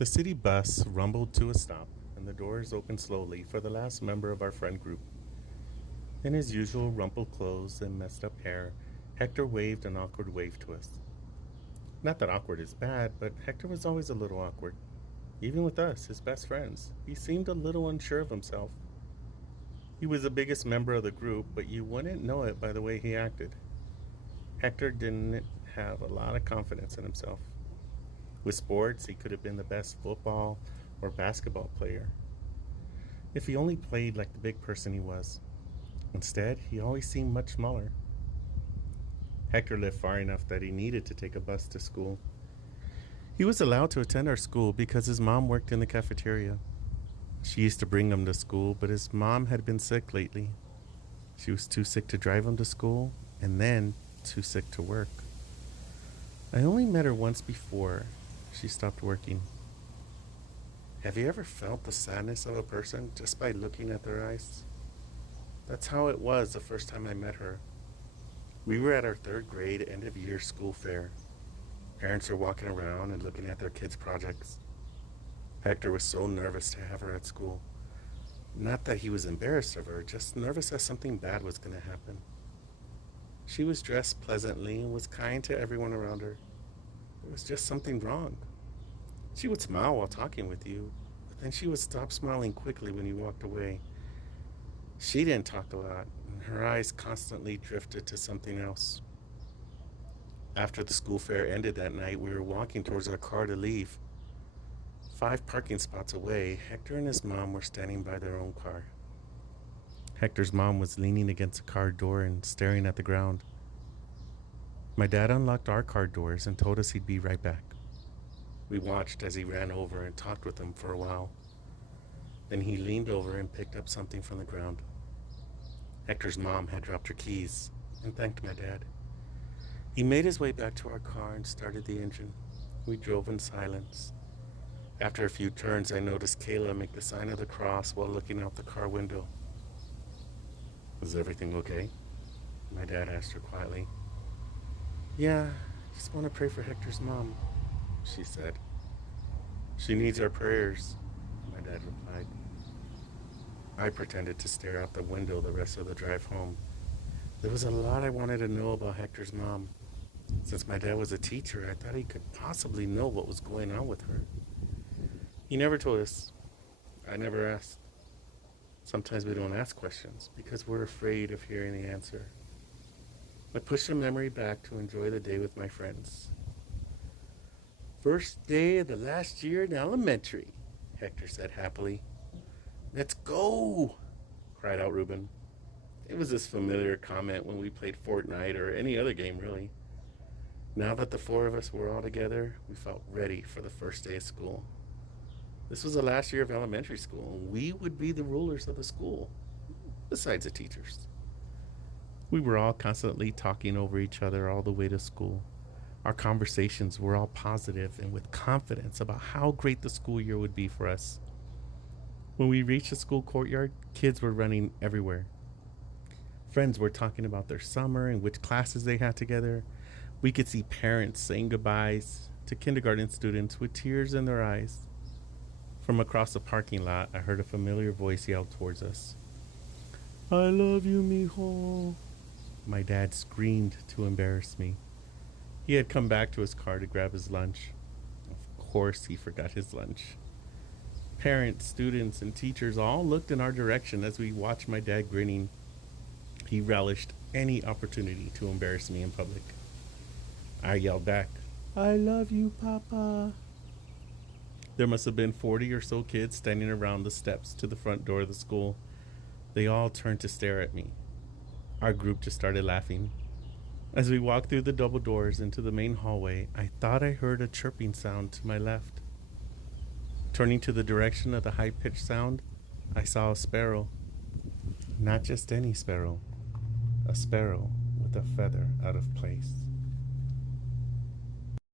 The city bus rumbled to a stop, and the doors opened slowly for the last member of our friend group. In his usual rumpled clothes and messed up hair, Hector waved an awkward wave to us. Not that awkward is bad, but Hector was always a little awkward. Even with us, his best friends, he seemed a little unsure of himself. He was the biggest member of the group, but you wouldn't know it by the way he acted. Hector didn't have a lot of confidence in himself. With sports, he could have been the best football or basketball player if he only played like the big person he was. Instead, he always seemed much smaller. Hector lived far enough that he needed to take a bus to school. He was allowed to attend our school because his mom worked in the cafeteria. She used to bring him to school, but his mom had been sick lately. She was too sick to drive him to school, and then too sick to work. I only met her once before she stopped working. Have you ever felt the sadness of a person just by looking at their eyes? That's how it was the first time I met her. We were at our third grade end of year school fair. Parents were walking around and looking at their kids' projects. Hector was so nervous to have her at school. Not that he was embarrassed of her, just nervous that something bad was going to happen. She was dressed pleasantly and was kind to everyone around her. There was just something wrong. She would smile while talking with you, but then she would stop smiling quickly when you walked away. She didn't talk a lot, and her eyes constantly drifted to something else. After the school fair ended that night, we were walking towards our car to leave. 5 parking spots away, Hector and his mom were standing by their own car. Hector's mom was leaning against the car door and staring at the ground. My dad unlocked our car doors and told us he'd be right back. We watched as he ran over and talked with them for a while. Then he leaned over and picked up something from the ground. Hector's mom had dropped her keys and thanked my dad. He made his way back to our car and started the engine. We drove in silence. After a few turns, I noticed Kayla make the sign of the cross while looking out the car window. "Is everything okay?" My dad asked her quietly. "Yeah, just want to pray for Hector's mom," she said. "She needs our prayers," my dad replied. I pretended to stare out the window the rest of the drive home. There was a lot I wanted to know about Hector's mom. Since my dad was a teacher, I thought he could possibly know what was going on with her. He never told us. I never asked. Sometimes we don't ask questions because we're afraid of hearing the answer. I pushed the memory back to enjoy the day with my friends. "First day of the last year in elementary," Hector said happily. "Let's go," cried out Ruben. It was this familiar comment when we played Fortnite or any other game, really. Now that the 4 of us were all together, we felt ready for the first day of school. This was the last year of elementary school, and we would be the rulers of the school, besides the teachers. We were all constantly talking over each other all the way to school. Our conversations were all positive and with confidence about how great the school year would be for us. When we reached the school courtyard, kids were running everywhere. Friends were talking about their summer and which classes they had together. We could see parents saying goodbyes to kindergarten students with tears in their eyes. From across the parking lot, I heard a familiar voice yell towards us. "I love you, mijo." My dad screamed to embarrass me. He had come back to his car to grab his lunch. Of course, he forgot his lunch. Parents, students, and teachers all looked in our direction as we watched my dad grinning. He relished any opportunity to embarrass me in public. I yelled back, "I love you, Papa." There must have been 40 or so kids standing around the steps to the front door of the school. They all turned to stare at me. Our group just started laughing. As we walked through the double doors into the main hallway, I thought I heard a chirping sound to my left. Turning to the direction of the high-pitched sound, I saw a sparrow. Not just any sparrow, a sparrow with a feather out of place.